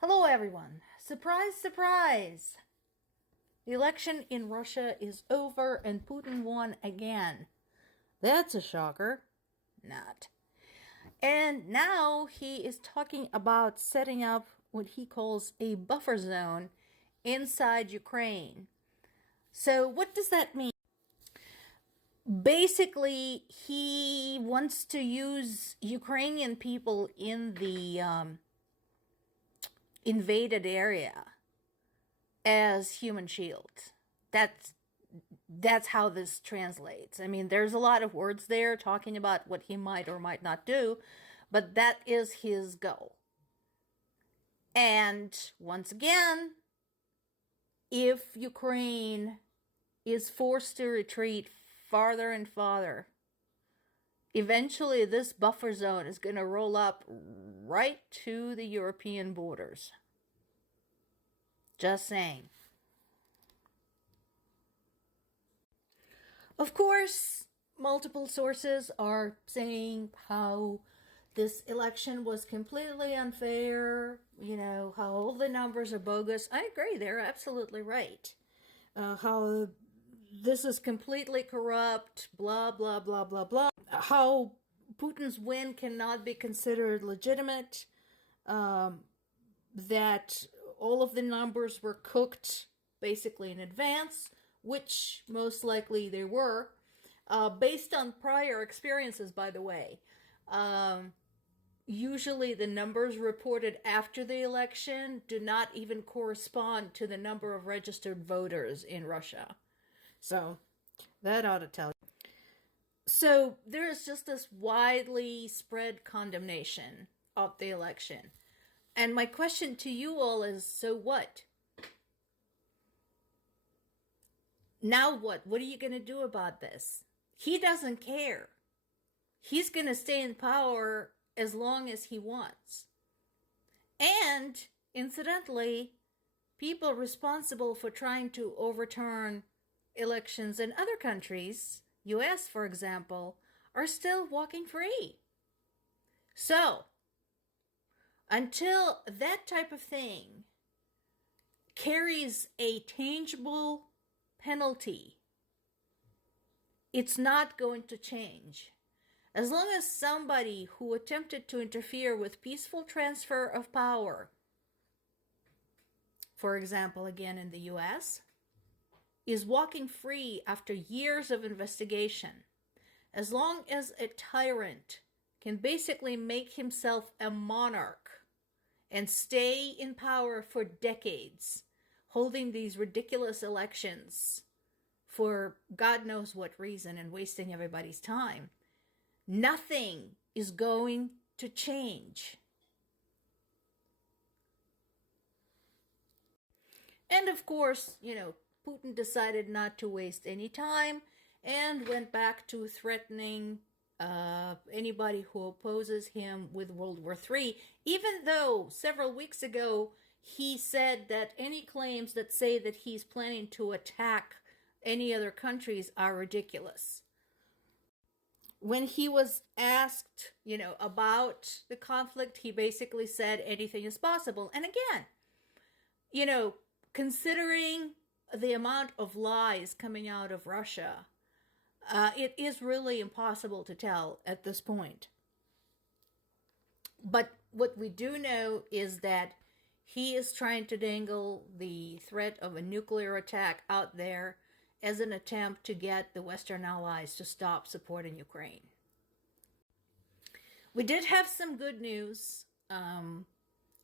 Hello, everyone. Surprise, surprise. The election in Russia is over and Putin won again. That's a shocker. Not. And now he is talking about setting up what he calls a buffer zone inside Ukraine. So, what does that mean? Basically, he wants to use Ukrainian people in the invaded area as human shields. That's how this translates. I mean, there's a lot of words there talking about what he might or might not do, but that is his goal. And once again, if Ukraine is forced to retreat farther and farther, eventually this buffer zone is going to roll up right to the European borders. Just saying. Of course, multiple sources are saying how this election was completely unfair, how all the numbers are bogus. I agree, they're absolutely right. How this is completely corrupt, blah, blah, blah, blah, blah. How Putin's win cannot be considered legitimate, that all of the numbers were cooked basically in advance, which most likely they were, based on prior experiences, by the way. Usually the numbers reported after the election do not even correspond to the number of registered voters in Russia. So that ought to tell you. So there is just this widely spread condemnation of the election. And my question to you all is, so what? Now what? What are you going to do about this? He doesn't care. He's going to stay in power as long as he wants. And, incidentally, people responsible for trying to overturn elections in other countries, US for example, are still walking free. So, until that type of thing carries a tangible penalty, it's not going to change. As long as somebody who attempted to interfere with peaceful transfer of power, for example, again in the US, is walking free after years of investigation, as long as a tyrant can basically make himself a monarch and stay in power for decades, holding these ridiculous elections for God knows what reason and wasting everybody's time, nothing is going to change. And of course, Putin decided not to waste any time and went back to threatening anybody who opposes him with World War III, even though several weeks ago he said that any claims that say that he's planning to attack any other countries are ridiculous. When he was asked, about the conflict, he basically said anything is possible. And again, considering the amount of lies coming out of Russia, it is really impossible to tell at this point. But what we do know is that he is trying to dangle the threat of a nuclear attack out there as an attempt to get the Western allies to stop supporting Ukraine. We did have some good news.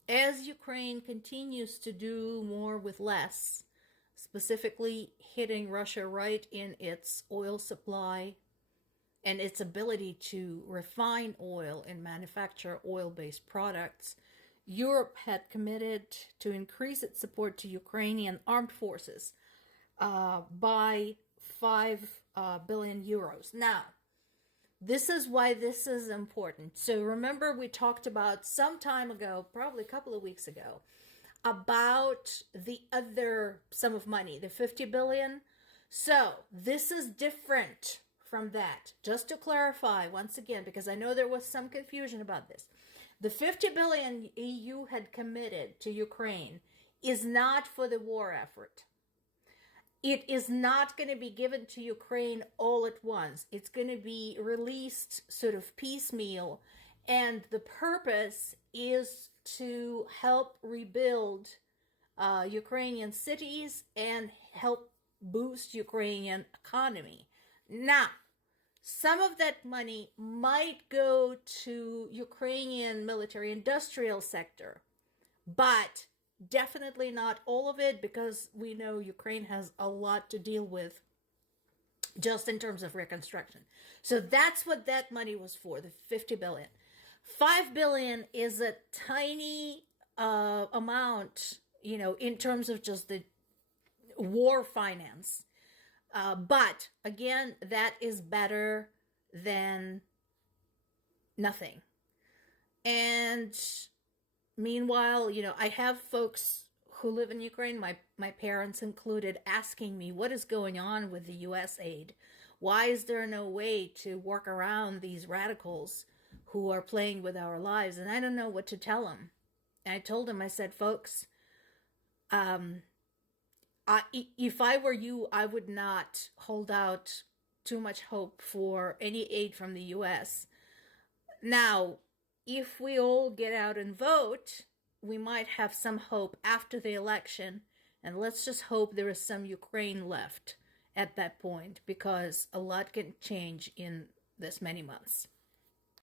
As Ukraine continues to do more with less, specifically hitting Russia right in its oil supply and its ability to refine oil and manufacture oil-based products, Europe had committed to increase its support to Ukrainian armed forces by 5 billion euros. Now, this is why this is important. So remember, we talked about some time ago, probably a couple of weeks ago, about the other sum of money, the 50 billion. So this is different from that. Just to clarify once again, because I know there was some confusion about this. The 50 billion EU had committed to Ukraine is not for the war effort. It is not going to be given to Ukraine all at once. It's going to be released sort of piecemeal. And the purpose is to help rebuild Ukrainian cities and help boost Ukrainian economy. Now, some of that money might go to Ukrainian military industrial sector, but definitely not all of it, because we know Ukraine has a lot to deal with just in terms of reconstruction. So that's what that money was for, the 50 billion. 5 billion is a tiny amount, in terms of just the war finance. But again, that is better than nothing. And meanwhile, I have folks who live in Ukraine, my parents included, asking me what is going on with the US aid. Why is there no way to work around these radicals who are playing with our lives? And I don't know what to tell them. And I told them, I said, folks, if I were you, I would not hold out too much hope for any aid from the US. Now, if we all get out and vote, we might have some hope after the election. And let's just hope there is some Ukraine left at that point, because a lot can change in this many months.